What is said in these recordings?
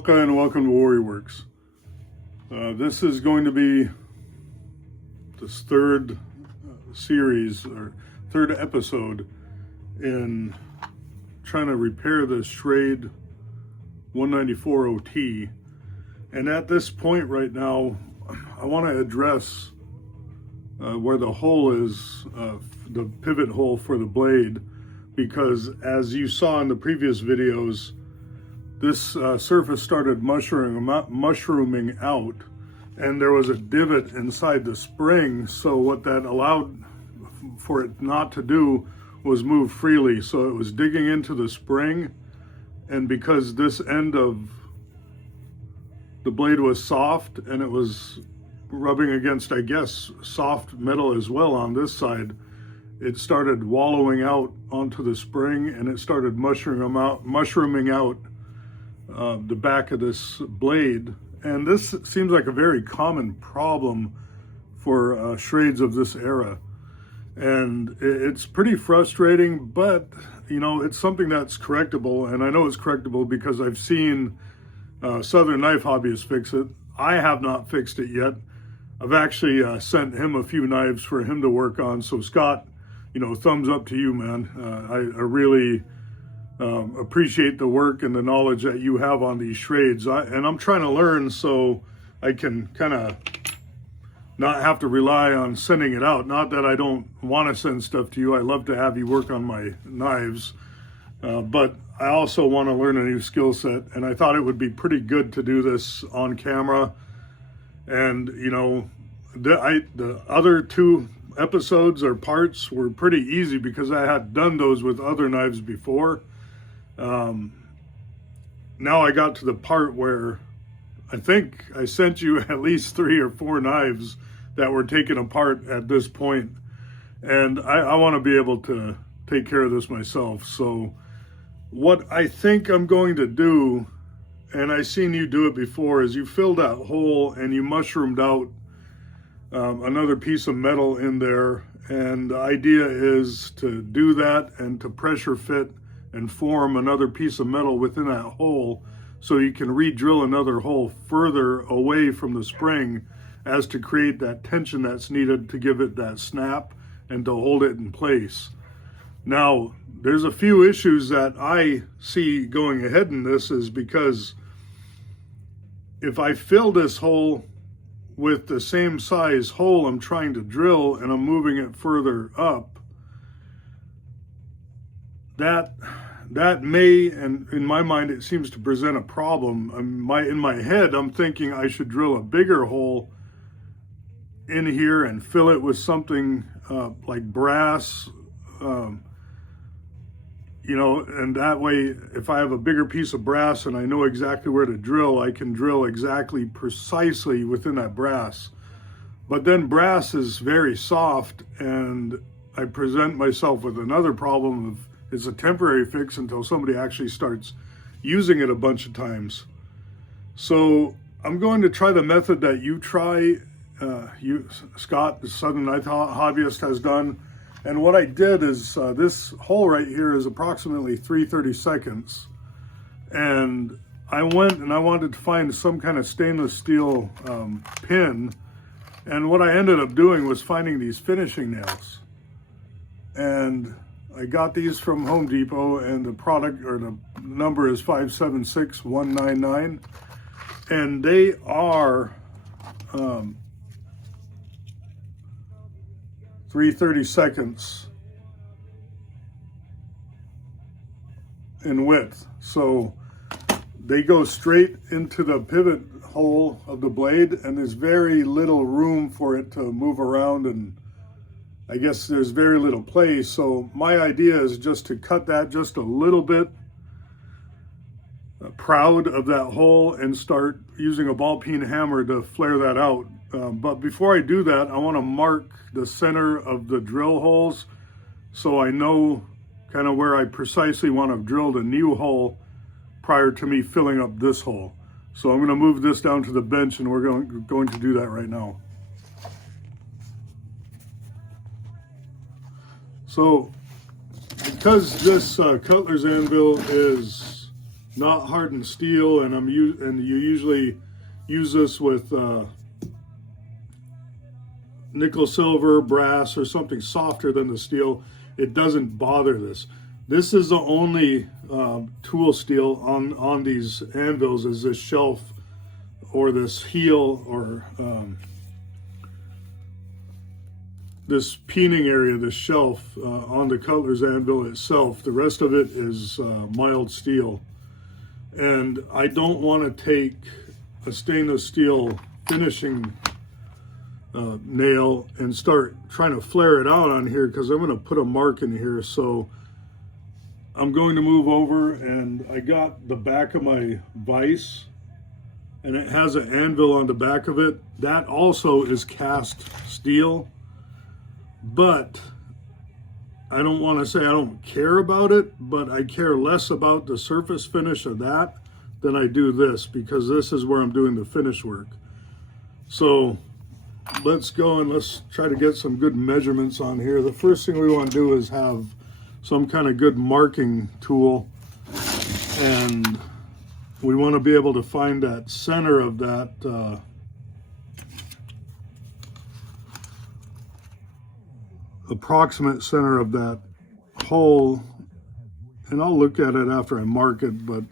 Aloha and welcome to Werks. This is going to be this third series or third episode in trying to repair this Schrade 194OT. And at this point right now, I want to address where the hole is, the pivot hole for the blade, because as you saw in the previous videos, this surface started mushrooming out, and there was a divot inside the spring. So what that allowed for it not to do was move freely. So it was digging into the spring, and because this end of the blade was soft and it was rubbing against, I guess, soft metal as well on this side, it started wallowing out onto the spring, and it started mushrooming out the back of this blade. And this seems like a very common problem for Schrades of this era, and it's pretty frustrating, but you know, it's something that's correctable. And I know it's correctable because I've seen Southern Knife Hobbyists fix it. I have not fixed it yet. I've actually sent him a few knives for him to work on. So Scott, you know, thumbs up to you, man. I really appreciate the work and the knowledge that you have on these Schrades. And I'm trying to learn so I can kind of not have to rely on sending it out. Not that I don't want to send stuff to you. I love to have you work on my knives. But I also want to learn a new skill set. And I thought it would be pretty good to do this on camera. And, you know, the other two episodes or parts were pretty easy because I had done those with other knives before. Now I got to the part where I think I sent you at least 3 or 4 knives that were taken apart at this point. And I want to be able to take care of this myself. So what I think I'm going to do, and I seen you do it before, is you filled that hole and you mushroomed out another piece of metal in there. And the idea is to do that and to pressure fit and form another piece of metal within that hole, so you can re-drill another hole further away from the spring, as to create that tension that's needed to give it that snap and to hold it in place. Now, there's a few issues that I see going ahead in this, is because if I fill this hole with the same size hole I'm trying to drill and I'm moving it further up, that may, and in my mind it seems to present a problem. In my head I'm thinking I should drill a bigger hole in here and fill it with something like brass, you know, and that way if I have a bigger piece of brass and I know exactly where to drill, I can drill exactly precisely within that brass. But then brass is very soft, and I present myself with another problem of it's a temporary fix until somebody actually starts using it a bunch of times. So I'm going to try the method that you try, Scott, the Southern Knife Hobbyist, has done. And what I did is this hole right here is approximately 3/32. And I went and I wanted to find some kind of stainless steel pin. And what I ended up doing was finding these finishing nails. And I got these from Home Depot, and the product, or the number, is 576199, and they are 3/32 in width. So they go straight into the pivot hole of the blade, and there's very little room for it to move around, and I guess there's very little place. So my idea is just to cut that just a little bit, proud of that hole, and start using a ball peen hammer to flare that out. But before I do that, I want to mark the center of the drill holes so I know kind of where I precisely want to drill the new hole prior to me filling up this hole. So I'm going to move this down to the bench, and we're going to do that right now. So because this cutler's anvil is not hardened steel, and you usually use this with nickel, silver, brass, or something softer than the steel. It doesn't bother this. This is the only tool steel on these anvils, is this shelf or this heel or this peening area, this shelf on the cutler's anvil itself. The rest of it is mild steel. And I don't want to take a stainless steel finishing nail and start trying to flare it out on here, because I'm going to put a mark in here. So I'm going to move over, and I got the back of my vise, and it has an anvil on the back of it. That also is cast steel, but I don't want to say I don't care about it, but I care less about the surface finish of that than I do this, because this is where I'm doing the finish work. So let's go and let's try to get some good measurements on here. The first thing we want to do is have some kind of good marking tool, and we want to be able to find that center of that approximate center of that hole. And I'll look at it after I mark it, but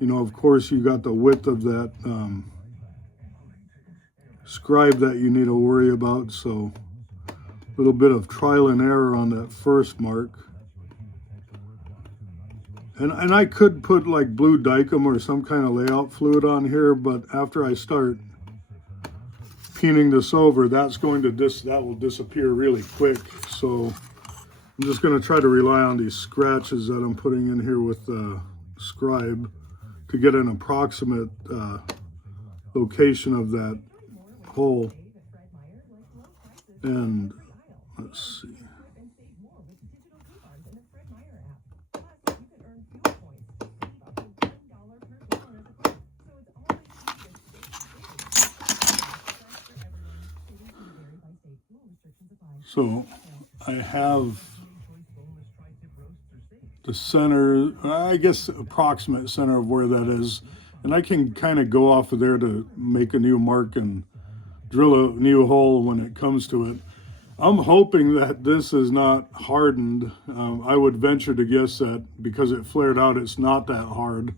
you know, of course, you got the width of that scribe that you need to worry about. So a little bit of trial and error on that first mark. And I could put like blue Dykem or some kind of layout fluid on here, but after I start peening this over, that will disappear really quick. So I'm just going to try to rely on these scratches that I'm putting in here with the scribe to get an approximate location of that hole. And let's see. So I have the center, I guess approximate center of where that is, and I can kind of go off of there to make a new mark and drill a new hole when it comes to it. I'm hoping that this is not hardened. I would venture to guess that because it flared out, it's not that hard.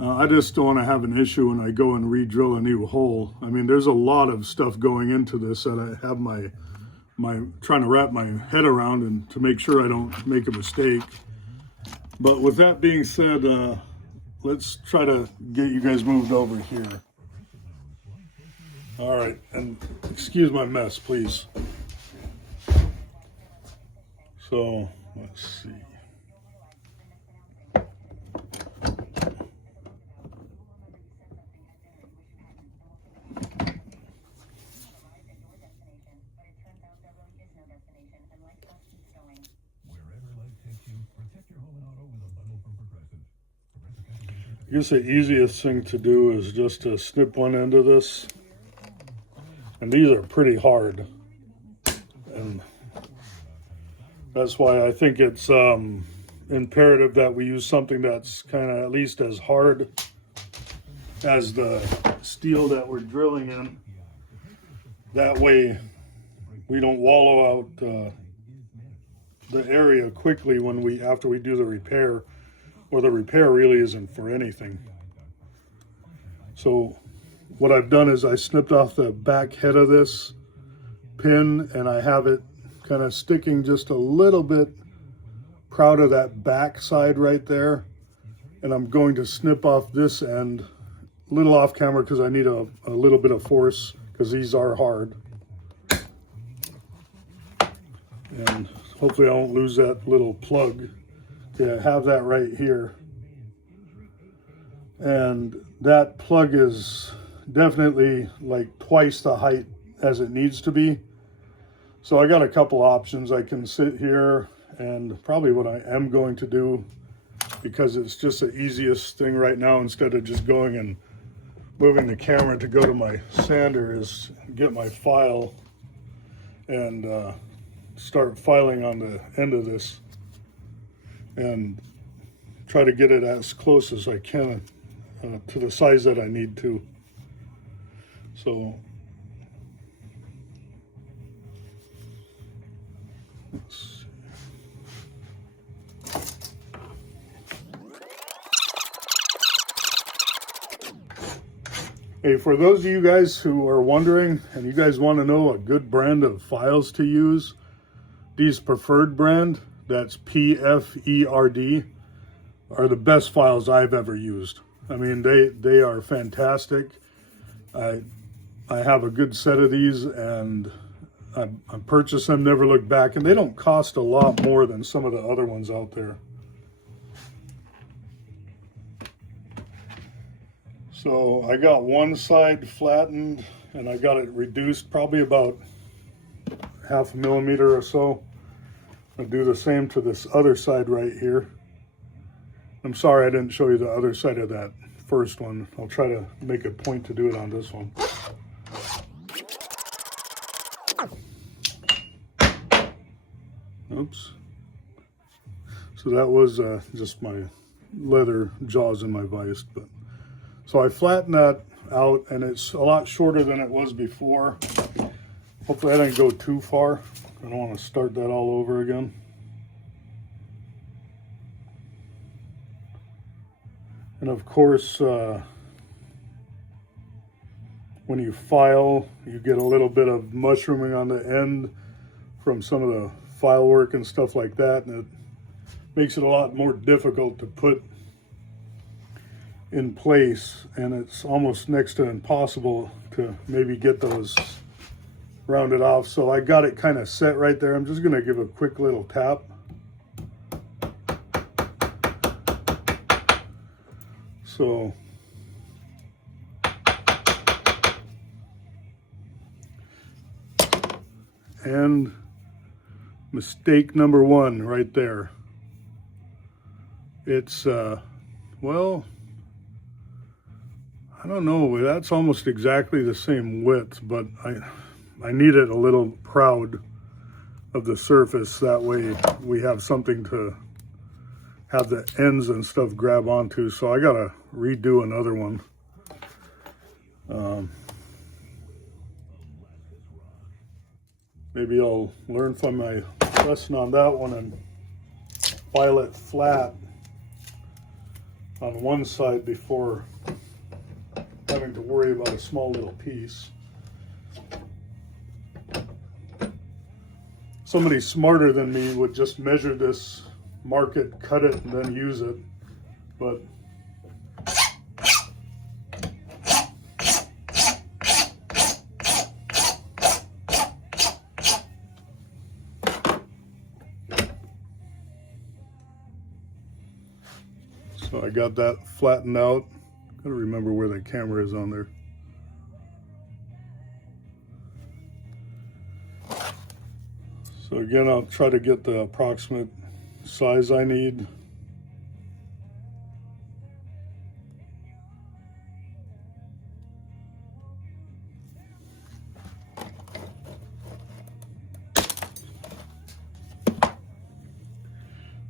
I just don't want to have an issue when I go and re-drill a new hole. I mean, there's a lot of stuff going into this that I have my trying to wrap my head around, and to make sure I don't make a mistake. But with that being said, let's try to get you guys moved over here. All right, and excuse my mess, please. So let's see. I guess the easiest thing to do is just to snip one end of this. And these are pretty hard. And that's why I think it's imperative that we use something that's kind of at least as hard as the steel that we're drilling in. That way we don't wallow out the area quickly after we do the repair. Or the repair really isn't for anything. So what I've done is I snipped off the back head of this pin, and I have it kind of sticking just a little bit proud of that back side right there. And I'm going to snip off this end, a little off camera because I need a little bit of force because these are hard. And hopefully I won't lose that little plug. Yeah, have that right here. And that plug is definitely like twice the height as it needs to be. So I got a couple options. I can sit here, and probably what I am going to do, because it's just the easiest thing right now instead of just going and moving the camera to go to my sander, is get my file and start filing on the end of this and try to get it as close as I can to the size that I need to. So let's see. Hey, for those of you guys who are wondering and you guys want to know a good brand of files to use, these Preferred brand, that's PFERD, are the best files I've ever used. I mean, they are fantastic. I have a good set of these, and I purchased them, never looked back, and they don't cost a lot more than some of the other ones out there. So I got one side flattened and I got it reduced probably about 0.5 millimeter or so. I'll do the same to this other side right here. I'm sorry I didn't show you the other side of that first one. I'll try to make a point to do it on this one. Oops. So that was just my leather jaws in my vise, but so I flattened that out, and it's a lot shorter than it was before. Hopefully I didn't go too far. I don't want to start that all over again. And of course, when you file, you get a little bit of mushrooming on the end from some of the file work and stuff like that, and it makes it a lot more difficult to put in place, and it's almost next to impossible to maybe get those rounded off. So I got it kind of set right there. I'm just going to give a quick little tap. So and mistake number one right there. It's well, I don't know, that's almost exactly the same width, but I need it a little proud of the surface. That way we have something to have the ends and stuff grab onto. So I gotta redo another one. Maybe I'll learn from my lesson on that one and file it flat on one side before having to worry about a small little piece. Somebody smarter than me would just measure this, mark it, cut it, and then use it. But so I got that flattened out. Gotta remember where the camera is on there. So again, I'll try to get the approximate size I need.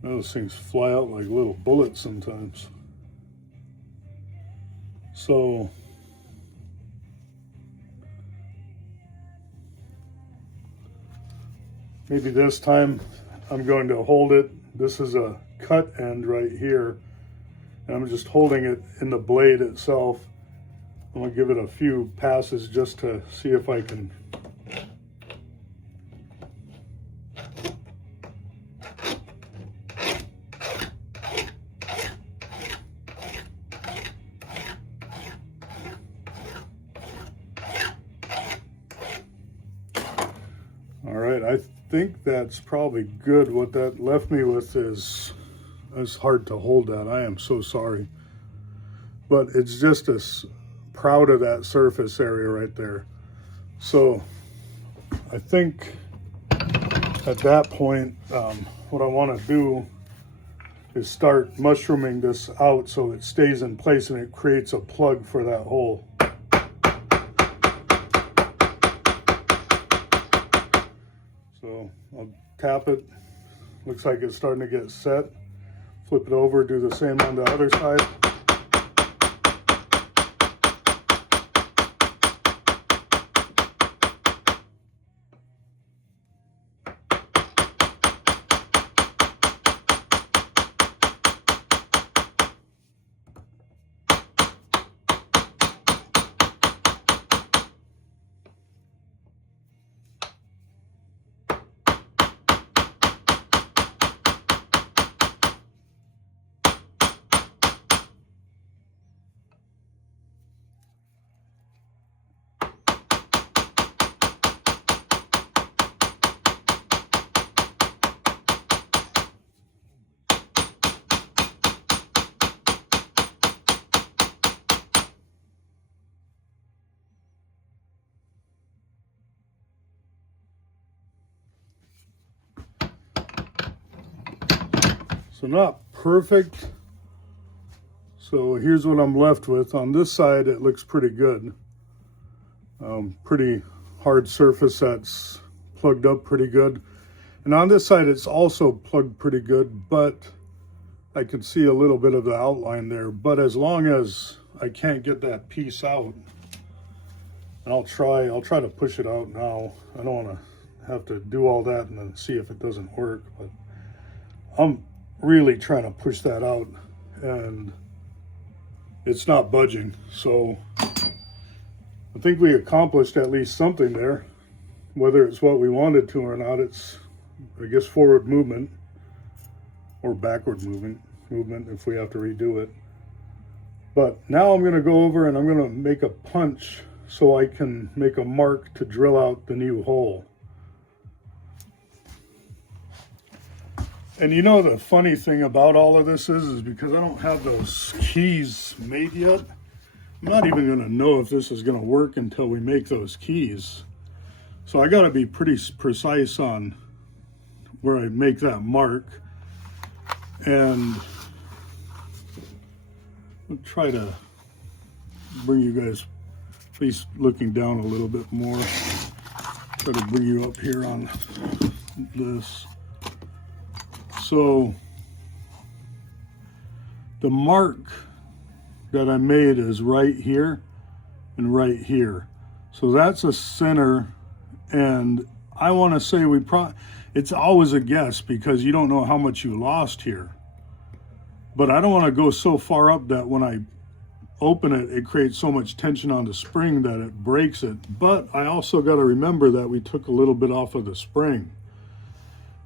Those things fly out like little bullets sometimes. So maybe this time I'm going to hold it. This is a cut end right here, and I'm just holding it in the blade itself. I'm going to give it a few passes just to see if I can I think that's probably good. What that left me with is, it's hard to hold that. I am so sorry. But it's just as proud of that surface area right there. So I think at that point, what I want to do is start mushrooming this out so it stays in place and it creates a plug for that hole. So I'll tap it. Looks like it's starting to get set. Flip it over, do the same on the other side. So not perfect. So here's what I'm left with. On this side, it looks pretty good. Pretty hard surface that's plugged up pretty good. And on this side, it's also plugged pretty good, but I can see a little bit of the outline there. But as long as I can't get that piece out, and I'll try to push it out now. I don't want to have to do all that and then see if it doesn't work, but I'm really trying to push that out and it's not budging. So I think we accomplished at least something there. Whether it's what we wanted to or not, it's, I guess, forward movement or backward movement if we have to redo it. But now I'm going to go over and I'm going to make a punch so I can make a mark to drill out the new hole. And you know, the funny thing about all of this is because I don't have those keys made yet, I'm not even going to know if this is going to work until we make those keys. So I got to be pretty precise on where I make that mark. And I'll try to bring you guys at least looking down a little bit more. Try to bring you up here on this. So the mark that I made is right here and right here. So that's a center, and I want to say it's always a guess because you don't know how much you lost here. But I don't want to go so far up that when I open it, it creates so much tension on the spring that it breaks it. But I also got to remember that we took a little bit off of the spring.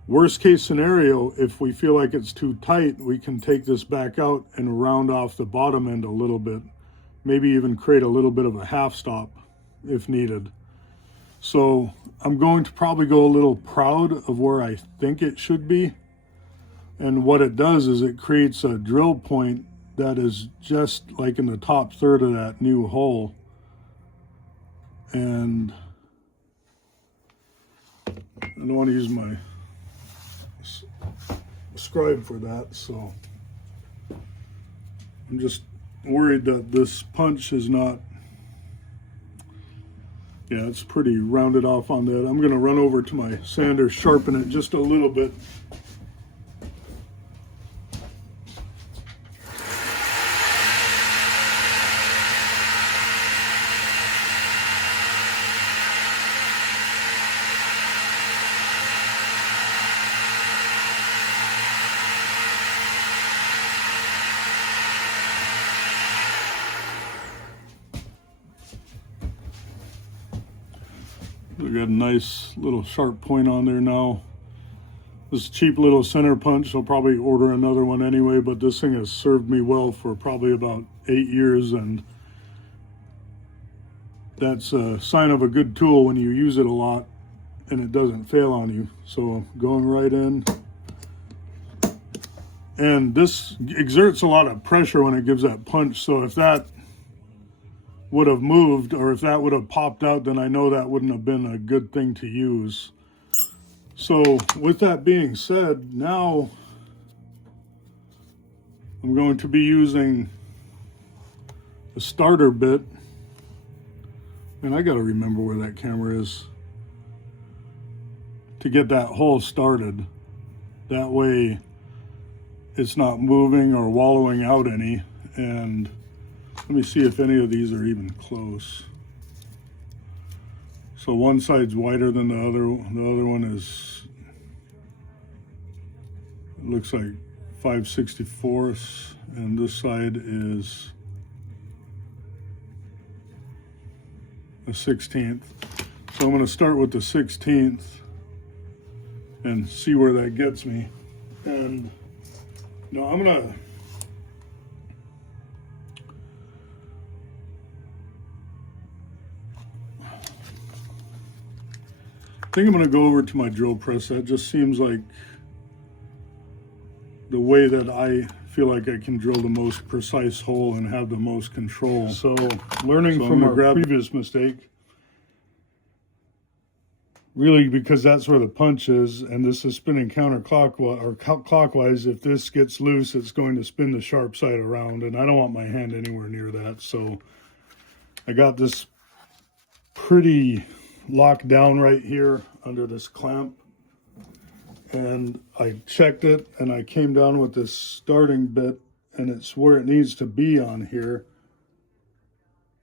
Worst case scenario, if we feel like it's too tight, we can take this back out and round off the bottom end a little bit. Maybe even create a little bit of a half stop if needed. So I'm going to probably go a little proud of where I think it should be. And what it does is it creates a drill point that is just like in the top third of that new hole. And I don't want to use my scribe for that, so I'm just worried that this punch is not, yeah, it's pretty rounded off on that. I'm going to run over to my sander, sharpen it just a little bit. We got a nice little sharp point on there now. This cheap little center punch, I'll probably order another one anyway, but this thing has served me well for probably about 8 years, and that's a sign of a good tool when you use it a lot and it doesn't fail on you. So going right in. And this exerts a lot of pressure when it gives that punch, so if that would have moved or if that would have popped out, then I know that wouldn't have been a good thing to use. So with that being said, now I'm going to be using a starter bit, and I got to remember where that camera is to get that hole started. That way it's not moving or wallowing out any. And let me see if any of these are even close. So one side's wider than the other one is, it looks like 5/64, and this side is a 1/16. So I'm going to start with the 1/16 and see where that gets me. And I'm going to go over to my drill press. That just seems like the way that I feel like I can drill the most precise hole and have the most control. So learning from our previous mistake, really, because that's where the punch is, and this is spinning counterclockwise or clockwise. If this gets loose, it's going to spin the sharp side around, and I don't want my hand anywhere near that. So I got this pretty locked down right here under this clamp, and I checked it, and I came down with this starting bit, and it's where it needs to be on here.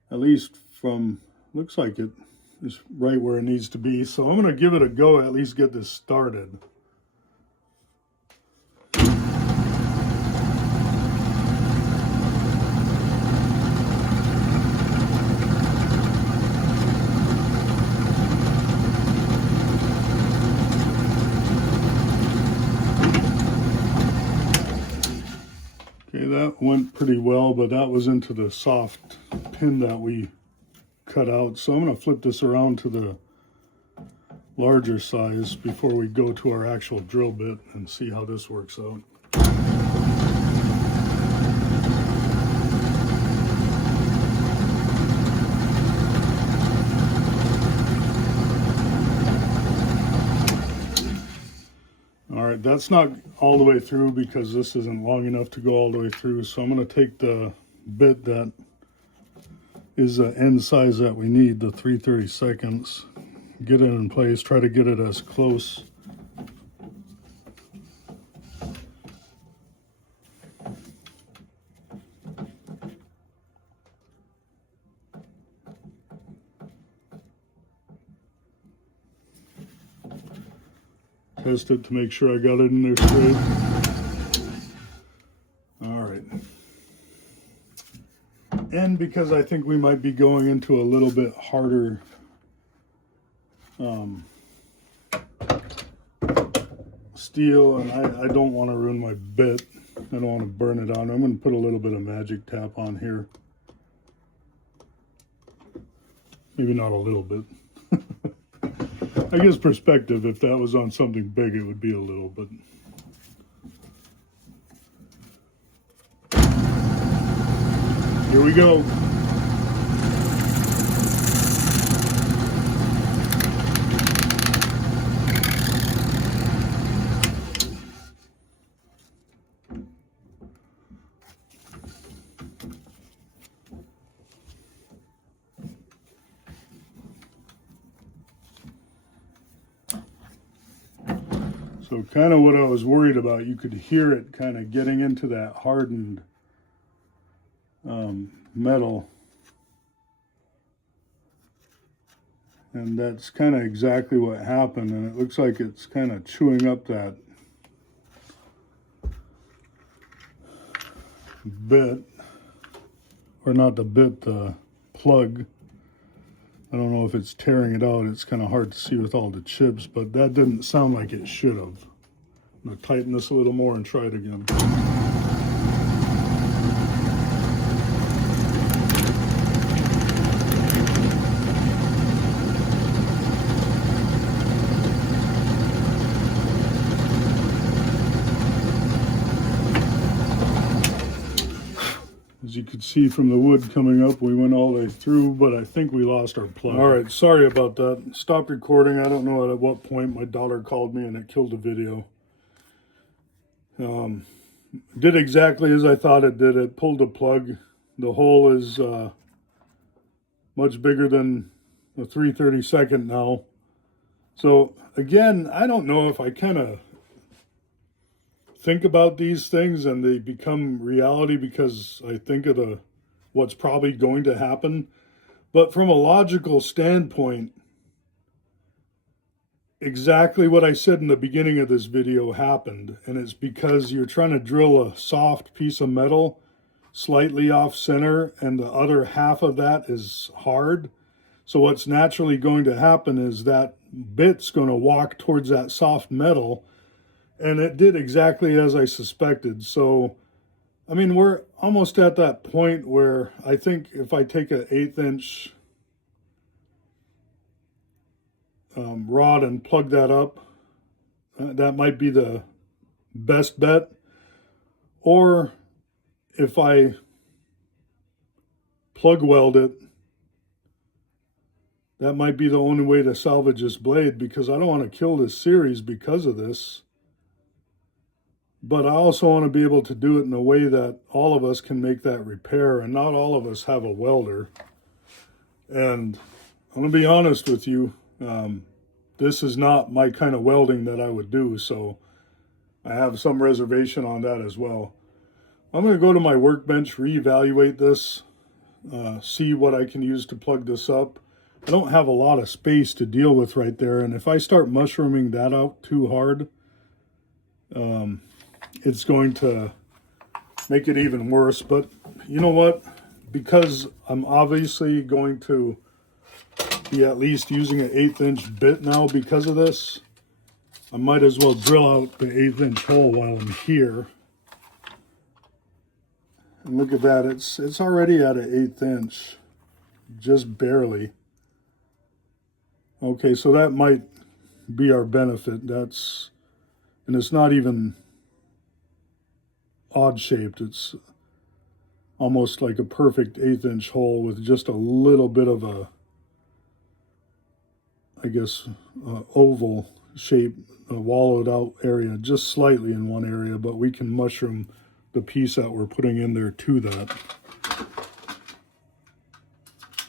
At least from, looks like it is right where it needs to be. So I'm going to give it a go, at least get this started. Okay, that went pretty well, but that was into the soft pin that we cut out. So I'm going to flip this around to the larger size before we go to our actual drill bit and see how this works out. All right, that's not all the way through because this isn't long enough to go all the way through. So I'm going to take the bit that is the end size that we need, the 3/32, get it in place, try to get it as close test it to make sure I got it in there straight. All right. And because I think we might be going into a little bit harder steel, and I don't want to ruin my bit. I don't want to burn it on. I'm going to put a little bit of magic tap on here. Maybe not a little bit. I guess perspective, if that was on something big, it would be a little, but here we go. So kind of what I was worried about, you could hear it kind of getting into that hardened metal. And that's kind of exactly what happened. And it looks like it's kind of chewing up that bit, or not the bit, the plug. I don't know if it's tearing it out. It's kind of hard to see with all the chips, but that didn't sound like it should have. I'm going to tighten this a little more and try it again. As you could see from the wood coming up, we went all the way through, but I think we lost our plug. All right, sorry about that. Stopped recording. I don't know at what point my daughter called me and it killed the video. Did exactly as I thought it did. It pulled the plug. The hole is much bigger than the 3/32 now. So again, I don't know if I kind of think about these things and they become reality because I think of what's probably going to happen. But from a logical standpoint, exactly what I said in the beginning of this video happened. And it's because you're trying to drill a soft piece of metal slightly off center and the other half of that is hard. So what's naturally going to happen is that bit's going to walk towards that soft metal, and it did exactly as I suspected. So, I mean, we're almost at that point where I think if I take an 1/8 inch rod and plug that up, that might be the best bet. Or if I plug weld it, that might be the only way to salvage this blade, because I don't want to kill this series because of this. But I also want to be able to do it in a way that all of us can make that repair, and not all of us have a welder. And I'm going to be honest with you, this is not my kind of welding that I would do, so I have some reservation on that as well. I'm going to go to my workbench, reevaluate this, see what I can use to plug this up. I don't have a lot of space to deal with right there, and if I start mushrooming that out too hard, it's going to make it even worse. But you know what? Because I'm obviously going to be at least using an 1/8 inch bit now because of this, I might as well drill out the 1/8 inch hole while I'm here. And look at that, it's already at an 1/8 inch, just barely. Okay, so that might be our benefit. And it's not even odd shaped. It's almost like a perfect 1/8 inch hole with just a little bit of a, I guess, oval shape, a wallowed out area, just slightly in one area, but we can mushroom the piece that we're putting in there to that.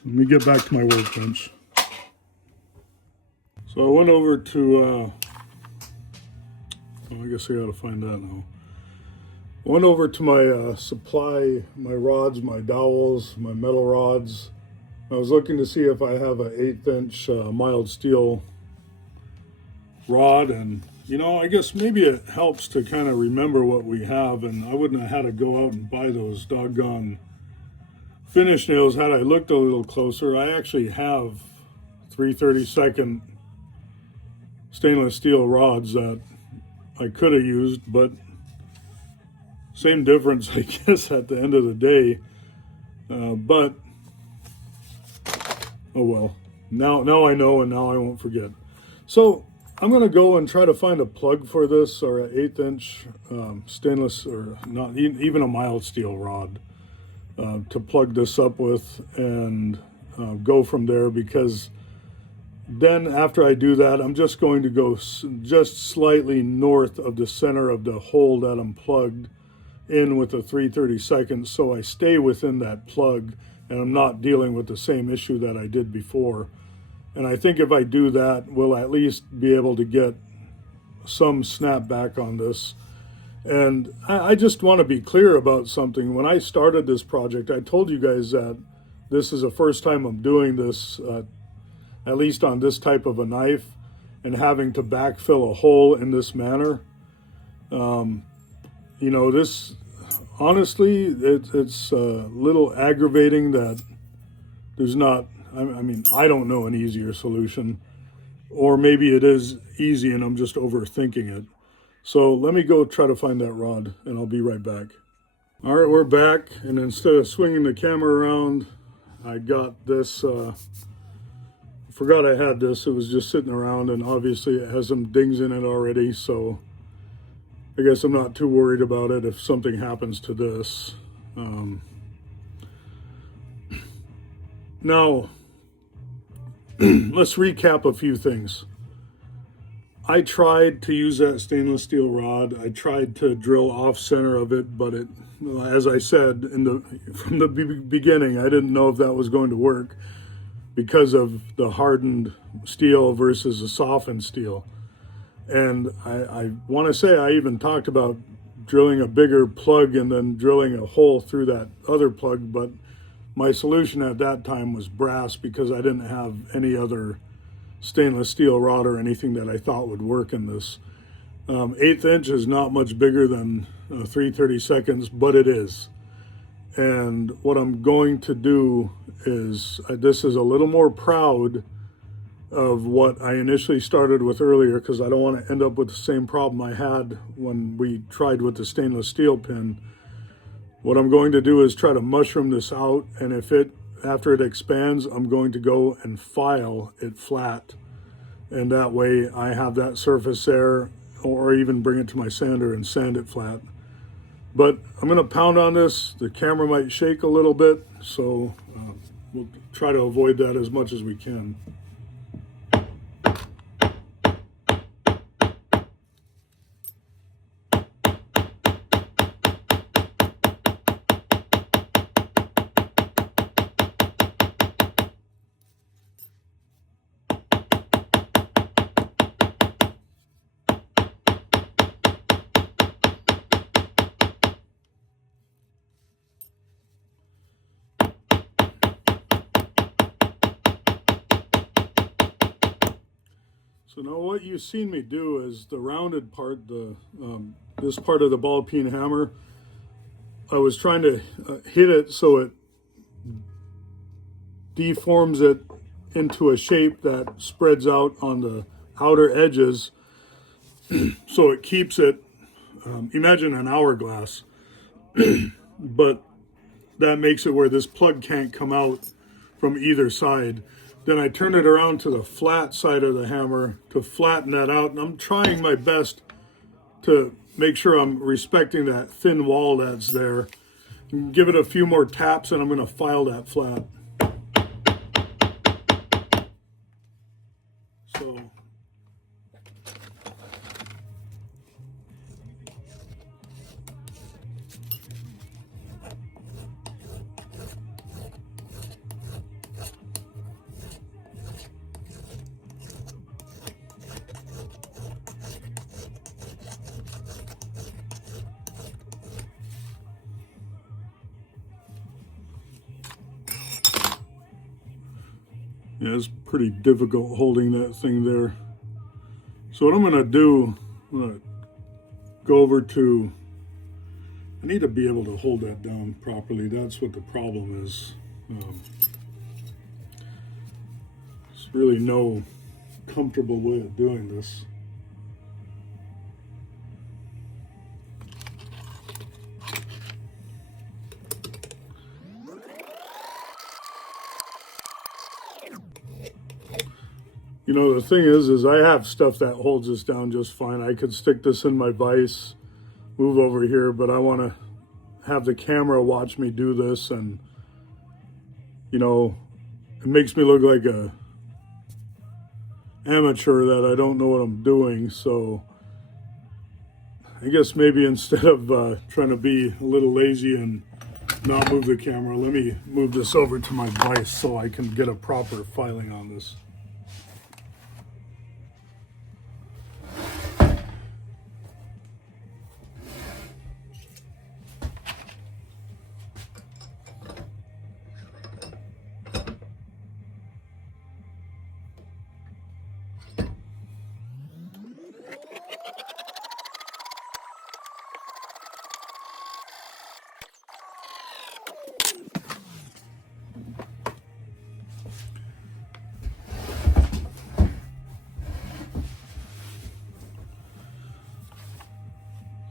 Let me get back to my workbench. So I went over to, I guess I gotta find that now. I went over to my supply, my rods, my dowels, my metal rods. I was looking to see if I have an 1/8 inch mild steel rod, and you know, I guess maybe it helps to kind of remember what we have, and I wouldn't have had to go out and buy those doggone finish nails had I looked a little closer. I actually have 3/32 stainless steel rods that I could have used, but same difference, I guess, at the end of the day. But oh well, now I know, and now I won't forget. So I'm going to go and try to find a plug for this, or an 1/8 inch stainless, or not even a mild steel rod to plug this up with, and go from there. Because then after I do that, I'm just going to go just slightly north of the center of the hole that I'm plugged in with a 3/32, so I stay within that plug and I'm not dealing with the same issue that I did before. And I think if I do that, we'll at least be able to get some snap back on this. And I just want to be clear about something. When I started this project, I told you guys that this is the first time I'm doing this, at least on this type of a knife, and having to backfill a hole in this manner. You know, this, honestly, it's a little aggravating that there's not, I mean, I don't know an easier solution, or maybe it is easy and I'm just overthinking it. So let me go try to find that rod, and I'll be right back. All right, we're back, and instead of swinging the camera around, I got this, forgot I had this. It was just sitting around, and obviously it has some dings in it already, so I guess I'm not too worried about it if something happens to this. Now, let's recap a few things. I tried to use that stainless steel rod. I tried to drill off center of it, but it, as I said from the beginning, I didn't know if that was going to work because of the hardened steel versus the softened steel. And I want to say I even talked about drilling a bigger plug and then drilling a hole through that other plug, but my solution at that time was brass because I didn't have any other stainless steel rod or anything that I thought would work in this. 1/8 inch is not much bigger than 3/32, but it is. And what I'm going to do is, this is a little more proud of what I initially started with earlier, because I don't want to end up with the same problem I had when we tried with the stainless steel pin. What I'm going to do is try to mushroom this out, and after it expands, I'm going to go and file it flat. And that way I have that surface there, or even bring it to my sander and sand it flat. But I'm going to pound on this. The camera might shake a little bit, so we'll try to avoid that as much as we can. So now what you've seen me do is the rounded part, this part of the ball peen hammer, I was trying to hit it so it deforms it into a shape that spreads out on the outer edges, so it keeps it, imagine an hourglass, but that makes it where this plug can't come out from either side. Then I turn it around to the flat side of the hammer to flatten that out. And I'm trying my best to make sure I'm respecting that thin wall that's there. Give it a few more taps and I'm going to file that flat. So yeah, it's pretty difficult holding that thing there. So what I'm going to do, I'm going to go over to, I need to be able to hold that down properly. That's what the problem is. There's really no comfortable way of doing this. You know, the thing is I have stuff that holds this down just fine. I could stick this in my vise, move over here, but I want to have the camera watch me do this, and, you know, it makes me look like a amateur that I don't know what I'm doing. So I guess maybe instead of trying to be a little lazy and not move the camera, let me move this over to my vise so I can get a proper filing on this.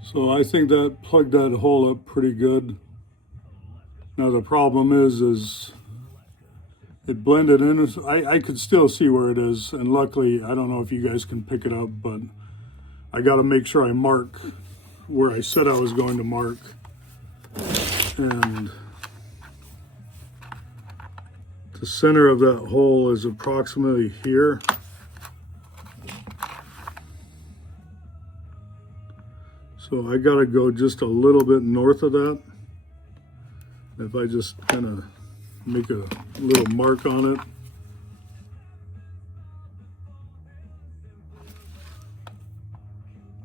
So I think that plugged that hole up pretty good. Now the problem is it blended in. I could still see where it is, and luckily, I don't know if you guys can pick it up, but I got to make sure I mark where I said I was going to mark. And the center of that hole is approximately here. So I got to go just a little bit north of that. If I just kind of make a little mark on it.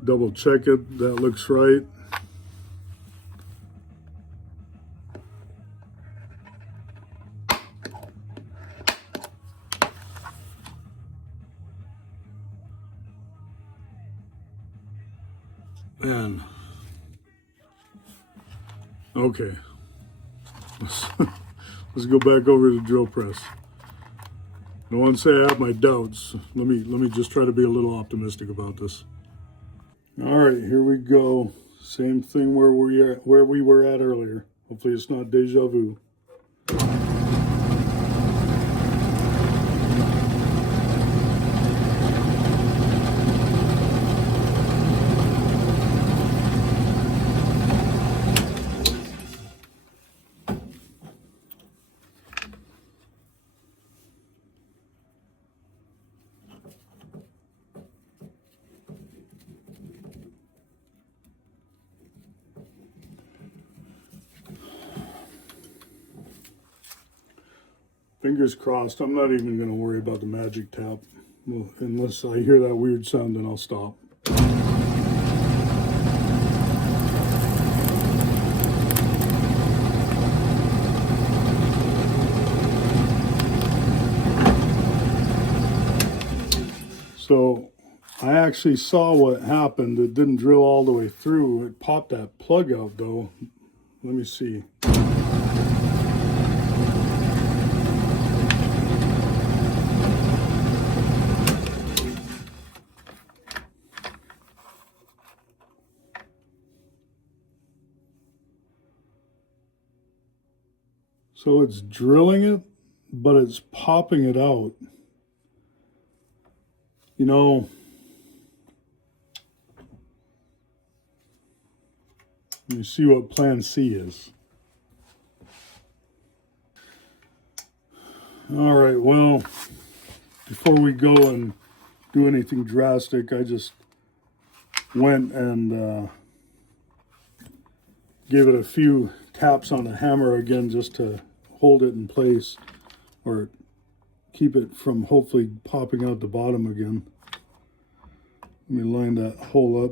Double check it, that looks right. Man. Okay. Let's go back over to the drill press. I don't want to say I have my doubts. Let me just try to be a little optimistic about this. All right, here we go. Same thing where we were at earlier. Hopefully it's not deja vu. Fingers crossed. I'm not even going to worry about the magic tap. Well, unless I hear that weird sound, then I'll stop. So I actually saw what happened. It didn't drill all the way through. It popped that plug out though. Let me see. So it's drilling it, but it's popping it out. You know, let me see what plan C is. All right, well, before we go and do anything drastic, I just went and gave it a few taps on the hammer again just to hold it in place or keep it from hopefully popping out the bottom again. Let me line that hole up.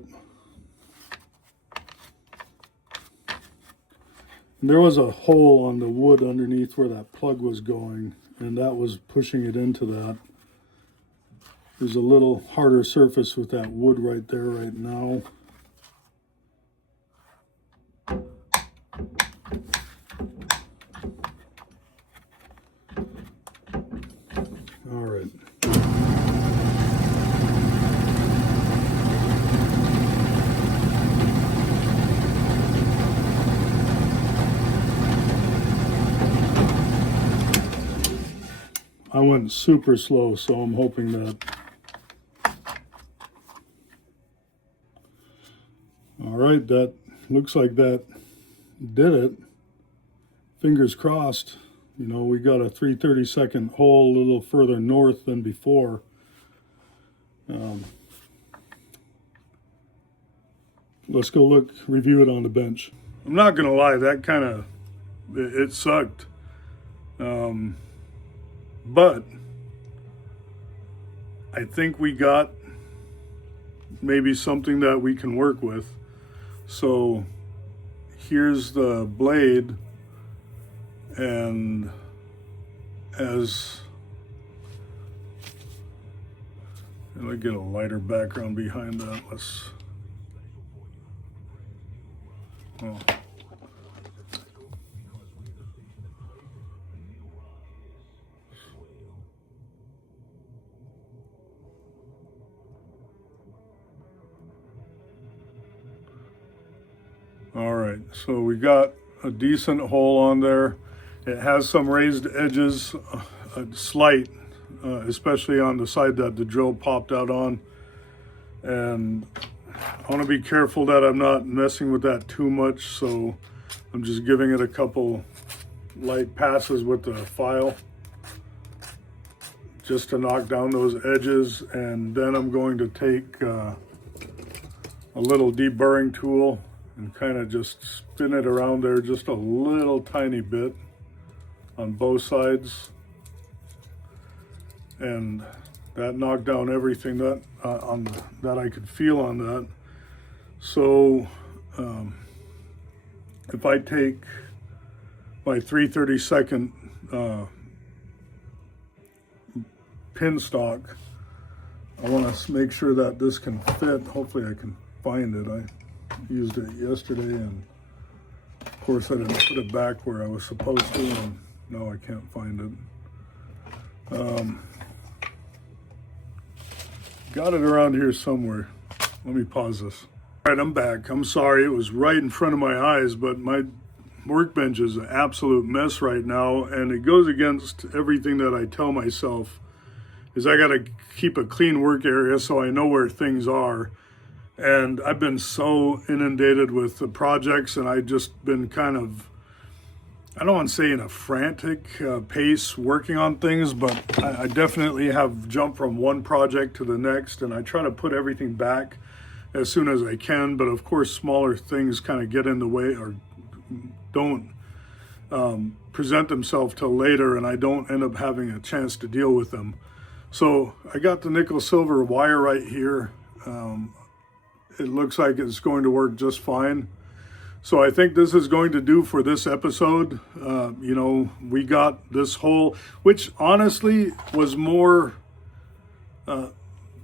And there was a hole on the wood underneath where that plug was going, and that was pushing it into that. There's a little harder surface with that wood right there right now. All right. I went super slow, so I'm hoping that. All right, that looks like that did it. Fingers crossed. You know, we got a 3/32 hole a little further north than before. Let's go review it on the bench. I'm not gonna lie, that kind of, it sucked. But I think we got maybe something that we can work with. So here's the blade, and let me get a lighter background behind that. Oh. All right, so we got a decent hole on there. It has some raised edges, slight, especially on the side that the drill popped out on. And I want to be careful that I'm not messing with that too much, so I'm just giving it a couple light passes with the file just to knock down those edges. And then I'm going to take a little deburring tool and kind of just spin it around there just a little tiny bit on both sides, and that knocked down everything that that I could feel on that. So if I take my 3/32 pin stock, I want to make sure that this can fit. Hopefully I can find it. used it yesterday, and of course I didn't put it back where I was supposed to, and now I can't find it. Got it around here somewhere. Let me pause this. All right, I'm back. I'm sorry, it was right in front of my eyes, but my workbench is an absolute mess right now, and it goes against everything that I tell myself, is I got to keep a clean work area so I know where things are. And I've been so inundated with the projects, and I've just been kind of, I don't want to say in a frantic pace working on things, but I definitely have jumped from one project to the next, and I try to put everything back as soon as I can. But of course, smaller things kind of get in the way or don't present themselves till later, and I don't end up having a chance to deal with them. So I got the nickel silver wire right here. It looks like it's going to work just fine. So I think this is going to do for this episode. You know, we got this hole, which honestly was more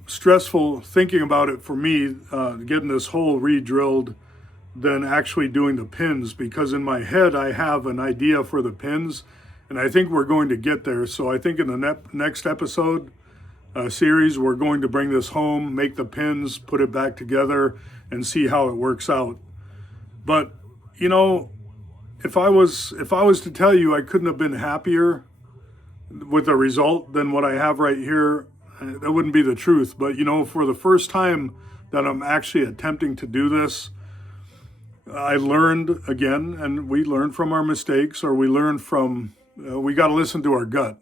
stressful thinking about it for me, getting this hole re-drilled, than actually doing the pins, because in my head I have an idea for the pins, and I think we're going to get there. So I think in the next episode series, we're going to bring this home, make the pins, put it back together, and see how it works out. But you know, if I was to tell you I couldn't have been happier with the result than what I have right here, that wouldn't be the truth. But you know, for the first time that I'm actually attempting to do this, I learned again, and we learn from our mistakes, or we learn from, we got to listen to our gut.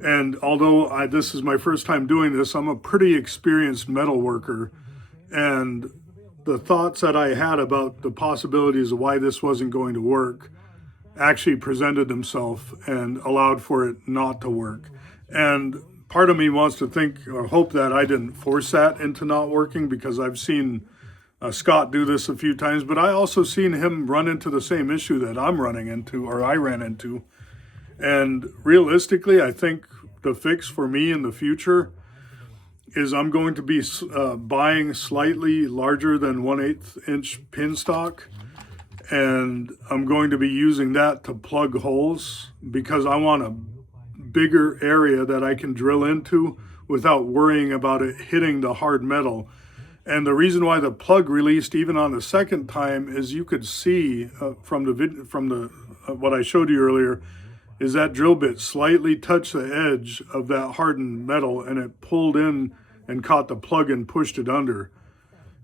And although this is my first time doing this, I'm a pretty experienced metal worker, and the thoughts that I had about the possibilities of why this wasn't going to work actually presented themselves and allowed for it not to work. And part of me wants to think or hope that I didn't force that into not working, because I've seen Scott do this a few times, but I also seen him run into the same issue that I'm running into, or I ran into. And realistically, I think the fix for me in the future is I'm going to be buying slightly larger than 1/8 inch pin stock, and I'm going to be using that to plug holes, because I want a bigger area that I can drill into without worrying about it hitting the hard metal. And the reason why the plug released even on the second time is you could see from what I showed you earlier, is that drill bit slightly touched the edge of that hardened metal, and it pulled in and caught the plug and pushed it under.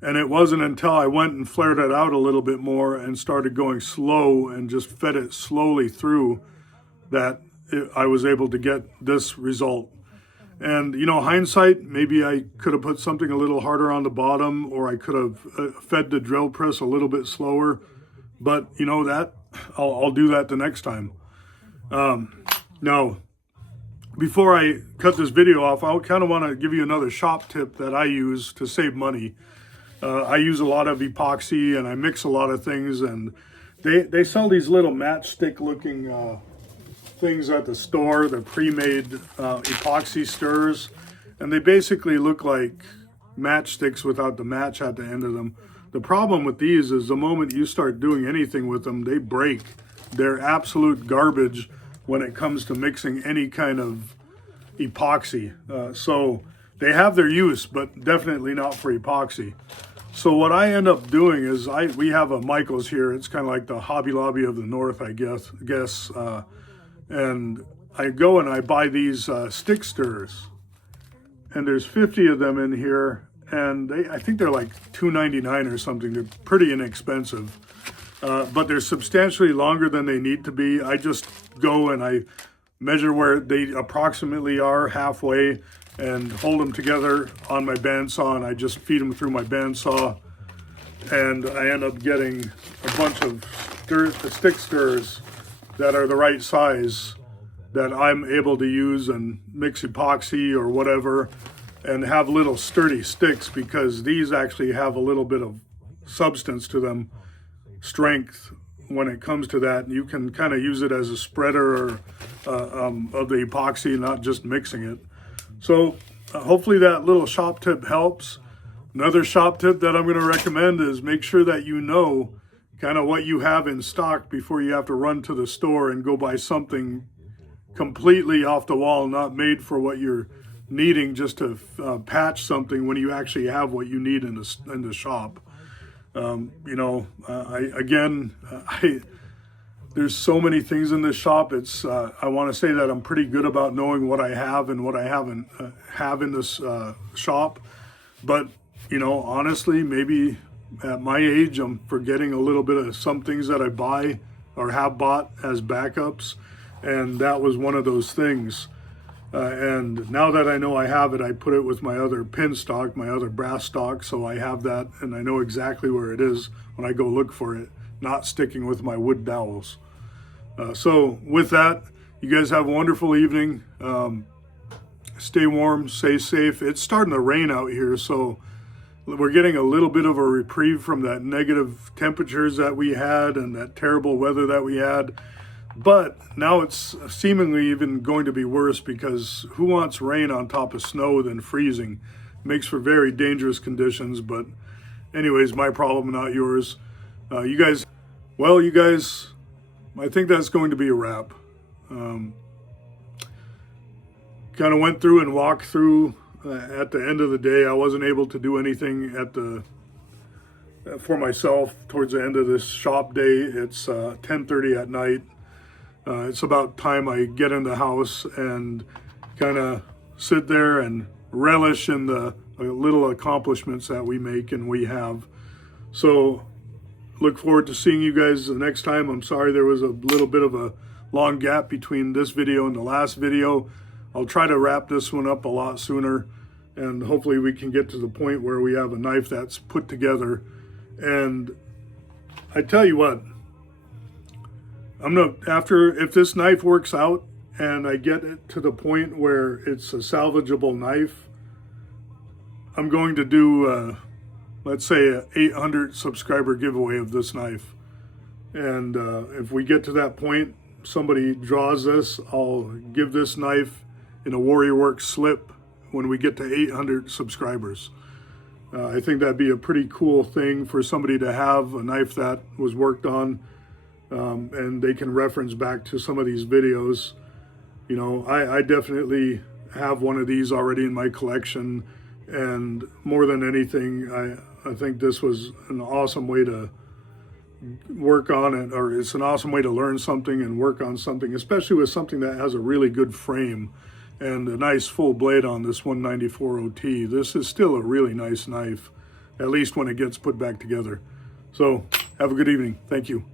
And it wasn't until I went and flared it out a little bit more and started going slow and just fed it slowly through that I was able to get this result. And, you know, hindsight, maybe I could have put something a little harder on the bottom, or I could have fed the drill press a little bit slower. But, you know, that I'll do that the next time. Now, before I cut this video off, I kind of want to give you another shop tip that I use to save money. I use a lot of epoxy, and I mix a lot of things, and they sell these little matchstick looking things at the store, the pre-made epoxy stirrers, and they basically look like matchsticks without the match at the end of them. The problem with these is the moment you start doing anything with them, they break. They're absolute garbage when it comes to mixing any kind of epoxy. So they have their use, but definitely not for epoxy. So what I end up doing is we have a Michael's here. It's kind of like the Hobby Lobby of the North, I guess. And I go and I buy these stick stirrers, and there's 50 of them in here, and I think they're like $2.99 or something. They're pretty inexpensive, but they're substantially longer than they need to be. I just go and I measure where they approximately are halfway and hold them together on my bandsaw, and I just feed them through my bandsaw, and I end up getting a bunch of stick stirrers that are the right size that I'm able to use and mix epoxy or whatever, and have little sturdy sticks, because these actually have a little bit of substance to them, strength when it comes to that. You can kind of use it as a spreader of the epoxy, not just mixing it. So hopefully that little shop tip helps. Another shop tip that I'm going to recommend is make sure that you know kind of what you have in stock before you have to run to the store and go buy something completely off the wall, not made for what you're needing, just to patch something when you actually have what you need in the shop. There's so many things in this shop. I want to say that I'm pretty good about knowing what I have and what I haven't have in this shop. But, honestly, maybe at my age, I'm forgetting a little bit of some things that I buy or have bought as backups. And that was one of those things. And now that I know I have it, I put it with my other pin stock, my other brass stock. So I have that and I know exactly where it is when I go look for it, not sticking with my wood dowels. So with that, you guys have a wonderful evening. Stay warm, stay safe. It's starting to rain out here, so we're getting a little bit of a reprieve from that negative temperatures that we had and that terrible weather that we had. But now it's seemingly even going to be worse, because who wants rain on top of snow than freezing? Makes for very dangerous conditions. But anyways, my problem, not yours. You guys, I think that's going to be a wrap. Kind of went through and walked through at the end of the day. I wasn't able to do anything for myself towards the end of this shop day. It's 10:30 at night. It's about time I get in the house and kind of sit there and relish in the little accomplishments that we make and we have. So look forward to seeing you guys the next time. I'm sorry there was a little bit of a long gap between this video and the last video. I'll try to wrap this one up a lot sooner, and hopefully we can get to the point where we have a knife that's put together. And I tell you what, if this knife works out and I get it to the point where it's a salvageable knife, I'm going to do, let's say, a 800 subscriber giveaway of this knife. And if we get to that point, somebody draws this, I'll give this knife in a Warrior Works slip when we get to 800 subscribers. I think that'd be a pretty cool thing for somebody to have, a knife that was worked on, and they can reference back to some of these videos. I definitely have one of these already in my collection, and more than anything, I think this was an awesome way to work on it, or it's an awesome way to learn something and work on something, especially with something that has a really good frame and a nice full blade on this 194OT. This is still a really nice knife, at least when it gets put back together. So have a good evening. Thank you.